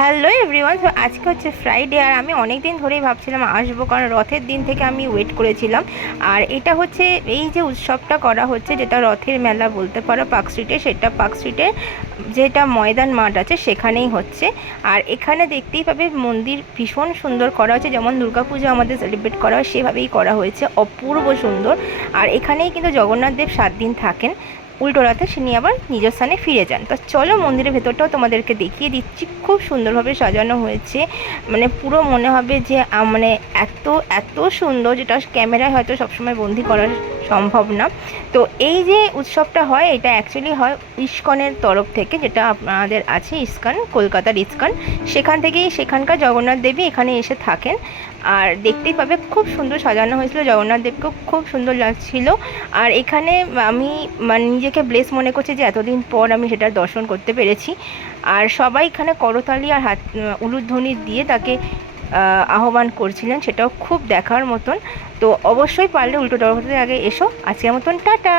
Hello everyone. তো আজকে হচ্ছে ফ্রাইডে, আর আমি অনেক দিন ধরেই ভাবছিলাম আসবো, কারণ রথের দিন থেকে আমি ওয়েট করেছিলাম। আর এটা হচ্ছে এই যে উৎসবটা করা হচ্ছে, যেটা রথের মেলা বলতে পারো পার্ক স্ট্রিটে, সেটা পার্ক স্ট্রিটে যেটা ময়দান মাঠ আছে সেখানেই হচ্ছে। আর এখানে দেখতেই পাবে মন্দির ভীষণ সুন্দর করা হয়েছে, যেমন দুর্গাপুজো আমাদের সেলিব্রেট করা হয় সেভাবেই করা হয়েছে, অপূর্ব সুন্দর। আর এখানেই কিন্তু জগন্নাথ দেব 7 দিন থাকেন উল্টো রথে, তিনি আবার নিজ স্থানে ফিরে যান। তো চলো মন্দিরের ভেতরটাও তোমাদেরকে দেখিয়ে দিচ্ছি। খুব সুন্দরভাবে সাজানো হয়েছে, মানে পুরো মনে হবে যে মানে এত এত সুন্দর, যেটা ক্যামেরায় হয়তো সবসময় বন্দি করা সম্ভব না। তো এই যে উৎসবটা হয়, এটা অ্যাকচুয়ালি হয় ইস্কনের তরফ থেকে, যেটা আপনাদের আছে ইস্কন, কলকাতার ইস্কন, সেখান থেকেই সেখানকার জগন্নাথ দেবী এখানে এসে থাকেন। আর দেখতেই পাবে খুব সুন্দর সাজানো হয়েছিল, জগন্নাথ দেবকেও খুব সুন্দর লাগছিল। আর এখানে আমি মানে নিজেকে ব্লেস মনে করছি যে এতদিন পর আমি সেটার দর্শন করতে পেরেছি। আর সবাই এখানে করতালি আর হাত উলুধ্বনি দিয়ে তাকে আহ্বান করছিলেন, সেটাও খুব দেখার মতন। তো অবশ্যই পারলে উল্টো রথের আগে এসো। আজকের মতন টাটা।